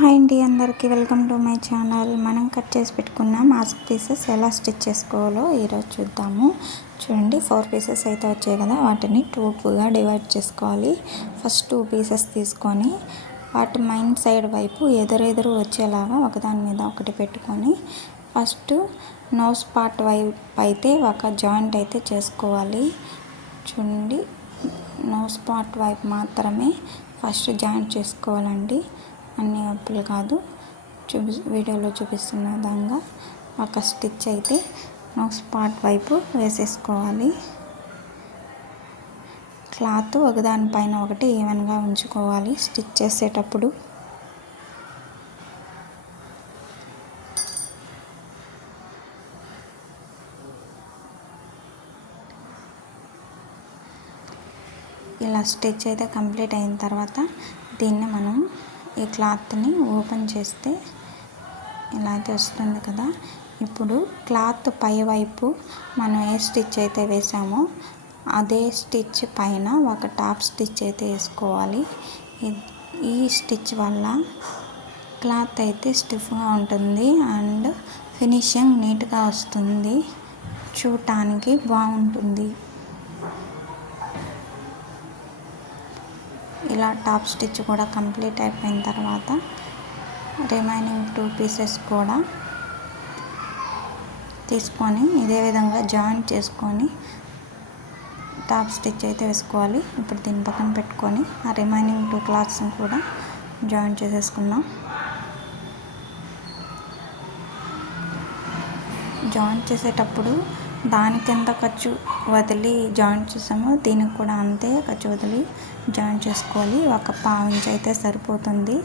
Hi అండి, అందరికీ welcome to my channel. మనం కట్ చేసి పెట్టుకున్న మాస్క్ పీసెస్ ఎలా స్టిచ్ చేసుకోవాలో ఈరోజు చూద్దాము. చూడండి, 4 పీసెస్ అయితే వచ్చాయి కదా, వాటిని 2గా డివైడ్ చేసుకోవాలి. ఫస్ట్ 2 పీసెస్ తీసుకొని వాటి మైండ్ సైడ్ వైపు ఎదురెదురు వచ్చేలాగా ఒకదాని మీద ఒకటి పెట్టుకొని ఫస్ట్ నోస్ పార్ట్ వైపు అయితే ఒక జాయింట్ అయితే చేసుకోవాలి. చూడండి, నోస్ పార్ట్ వైపు మాత్రమే ఫస్ట్ జాయింట్ చేసుకోవాలండి, అన్ని వైపులు కాదు. వీడియోలో చూపిస్తున్న విధంగా ఒక స్టిచ్ అయితే నోస్ పార్ట్ వైపు వేసేసుకోవాలి. క్లాత్ ఒకదానిపైన ఒకటి ఈవెన్గా ఉంచుకోవాలి స్టిచ్ చేసేటప్పుడు. ఇలా స్టిచ్ అయితే కంప్లీట్ అయిన తర్వాత దీన్ని మనం ఈ క్లాత్ని ఓపెన్ చేస్తే ఇలా అయితే వస్తుంది కదా. ఇప్పుడు క్లాత్ పై వైపు మనం ఏ స్టిచ్ అయితే వేసామో అదే స్టిచ్ పైన ఒక టాప్ స్టిచ్ అయితే వేసుకోవాలి. ఈ స్టిచ్ వల్ల క్లాత్ అయితే స్టిఫ్గా ఉంటుంది అండ్ ఫినిషింగ్ నీట్గా వస్తుంది, చూడటానికి బాగుంటుంది. ఇలా టాప్ స్టిచ్ కూడా కంప్లీట్ అయిపోయిన తర్వాత రిమైనింగ్ 2 పీసెస్ కూడా తీసుకొని ఇదే విధంగా జాయింట్ చేసుకొని టాప్ స్టిచ్ అయితే వేసుకోవాలి. ఇప్పుడు దీని పక్కన పెట్టుకొని ఆ రిమైనింగ్ 2 క్లాత్స్ని కూడా జాయింట్ చేసేసుకుందాం. జాయింట్ చేసేటప్పుడు దానికి ఎంత ఖర్చు వదిలి జాయింట్ చేసామో దీనికి కూడా అంతే ఖర్చు వదిలి జాయింట్ చేసుకోవాలి. ఒక 1/2 ఇంచ్ అయితే సరిపోతుంది.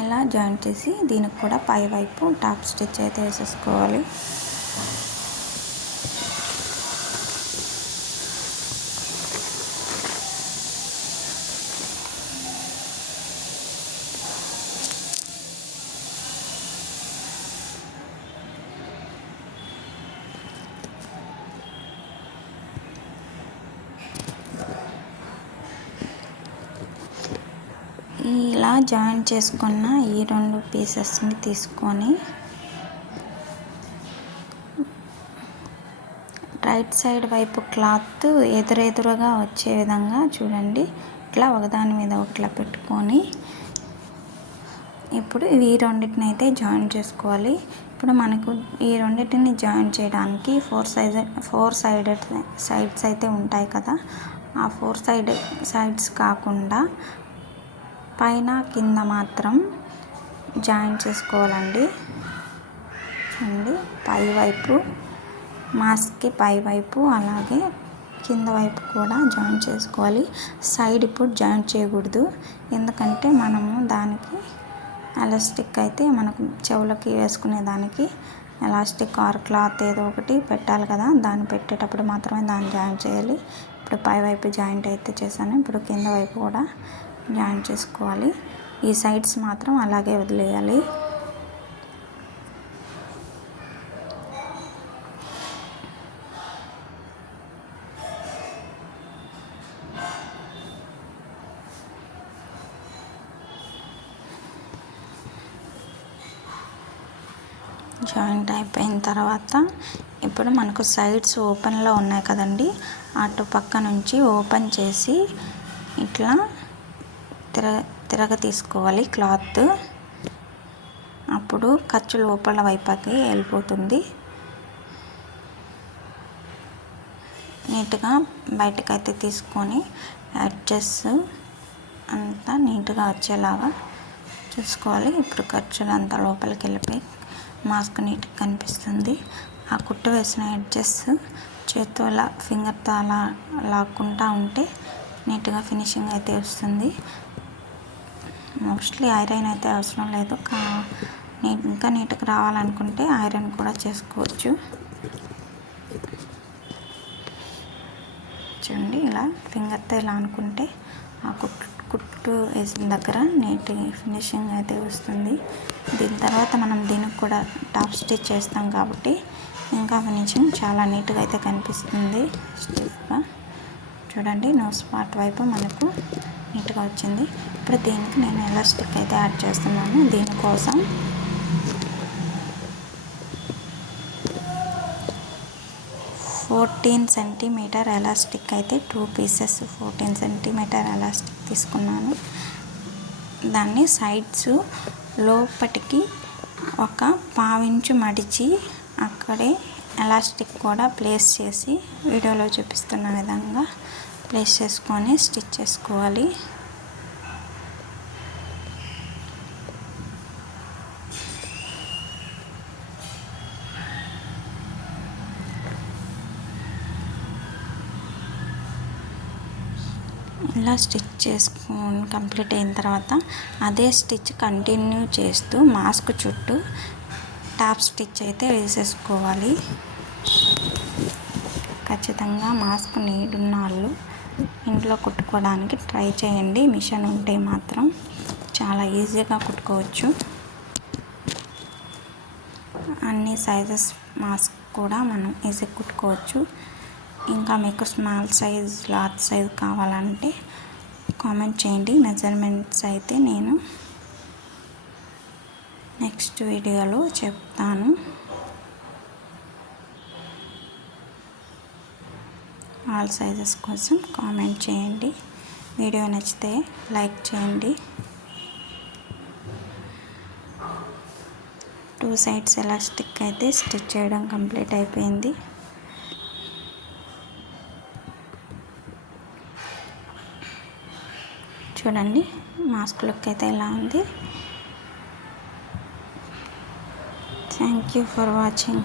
ఇలా జాయింట్ చేసి దీనికి కూడా పై వైపు టాప్ స్టిచ్ అయితే వేసేసుకోవాలి. ఇలా జాయింట్ చేసుకున్న ఈ 2 పీసెస్ని తీసుకొని రైట్ సైడ్ వైపు క్లాత్ ఎదురెదురుగా వచ్చే విధంగా చూడండి, ఇట్లా ఒకదాని మీద ఒకటిలా పెట్టుకొని ఇప్పుడు ఈ 2టిని అయితే జాయింట్ చేసుకోవాలి. ఇప్పుడు మనకు ఈ 2టిని జాయింట్ చేయడానికి 4 సైడ్స్ అయితే ఉంటాయి కదా, ఆ 4 సైడ్స్ కాకుండా పైన కింద మాత్రం జాయింట్ చేసుకోవాలండి. చూడండి, పై వైపు మాస్క్కి పై వైపు అలాగే కింద వైపు కూడా జాయింట్ చేసుకోవాలి. సైడ్ ఇప్పుడు జాయింట్ చేయకూడదు, ఎందుకంటే మనము దానికి ఎలాస్టిక్ అయితే మనకు చెవులకి వేసుకునే దానికి ఎలాస్టిక్ ఆర్ క్లాత్ ఏదో ఒకటి పెట్టాలి కదా, దాన్ని పెట్టేటప్పుడు మాత్రమే దాన్ని జాయింట్ చేయాలి. ఇప్పుడు పై వైపు జాయింట్ అయితే చేశాను, ఇప్పుడు కింద వైపు కూడా జాయింట్ చేసుకోవాలి. ఈ సైడ్స్ మాత్రం అలాగే వదిలేయాలి. జాయింట్ అయిపోయిన తర్వాత ఇప్పుడు మనకు సైడ్స్ ఓపెన్లో ఉన్నాయి కదండి, అటు పక్క నుంచి ఓపెన్ చేసి ఇట్లా తిరగ తీసుకోవాలి క్లాత్. అప్పుడు ఖర్చు లోపల వైపుకి వెళ్ళిపోతుంది, నీట్గా బయటకైతే తీసుకొని అడ్జస్ అంతా నీట్గా వచ్చేలాగా చూసుకోవాలి. ఇప్పుడు ఖర్చులంతా లోపలికి వెళ్ళిపోయి మాస్క్ నీట్గా కనిపిస్తుంది. ఆ కుట్టు వేసిన అడ్జస్ చేతితో ఫింగర్తో అలా లాక్కుంటూ ఉంటే నీట్గా ఫినిషింగ్ అయితే వస్తుంది. మోస్ట్లీ ఐరన్ అయితే అవసరం లేదు, ఇంకా నీట్గా రావాలనుకుంటే ఐరన్ కూడా చేసుకోవచ్చు. చూడండి, ఇలా ఫింగర్తో ఇలా అనుకుంటే ఆ కుట్టు వేసిన దగ్గర నీట్ ఫినిషింగ్ అయితే వస్తుంది. దీని తర్వాత మనం దీనికి కూడా టాప్ స్టిచ్ చేస్తాం కాబట్టి ఇంకా ఫినిషింగ్ చాలా నీట్గా అయితే కనిపిస్తుంది స్టిఫ్గా. చూడండి నోస్ పార్ట్ వైపు మనకు నీట్గా వచ్చింది. ఇప్పుడు దీనికి నేను ఎలాస్టిక్ అయితే యాడ్ చేస్తున్నాను. దీనికోసం 14 సెంటీమీటర్ ఎలాస్టిక్ అయితే 2 పీసెస్ 14 సెంటీమీటర్ ఎలాస్టిక్ తీసుకున్నాను. దాన్ని సైడ్స్ లోపటికి ఒక 1/2 ఇంచు మడిచి అక్కడే ఎలాస్టిక్ కూడా ప్లేస్ చేసి వీడియోలో చూపిస్తున్న విధంగా ప్లేస్ చేసుకొని స్టిచ్ చేసుకోవాలి. ఇలా స్టిచ్ చేసుకొని కంప్లీట్ అయిన తర్వాత అదే స్టిచ్ కంటిన్యూ చేస్తూ మాస్క్ చుట్టూ టాప్ స్టిచ్ అయితే వేసేసుకోవాలి. ఖచ్చితంగా మాస్క్ నీడ్ ఉన్న వాళ్ళు ఇంట్లో కుట్టుకోవడానికి ట్రై చేయండి. మిషన్ ఉంటే మాత్రం చాలా ఈజీగా కుట్టుకోవచ్చు. అన్ని సైజెస్ మాస్క్ కూడా మనం ఈజీగా కుట్టుకోవచ్చు. ఇంకా మీకు స్మాల్ సైజ్ లార్జ్ సైజ్ కావాలంటే కామెంట్ చేయండి. మెజర్మెంట్స్ అయితే నేను నెక్స్ట్ వీడియోలో చెప్తాను. ఆల్ సైజెస్ కోసం కామెంట్ చేయండి. వీడియో నచ్చితే లైక్ చేయండి. 2 సైడ్స్ ఎలాస్టిక్ అయితే స్టిచ్ చేయడం కంప్లీట్ అయిపోయింది. చూడండి మాస్క్ లుక్ అయితే ఇలా ఉంది. Thank you for watching.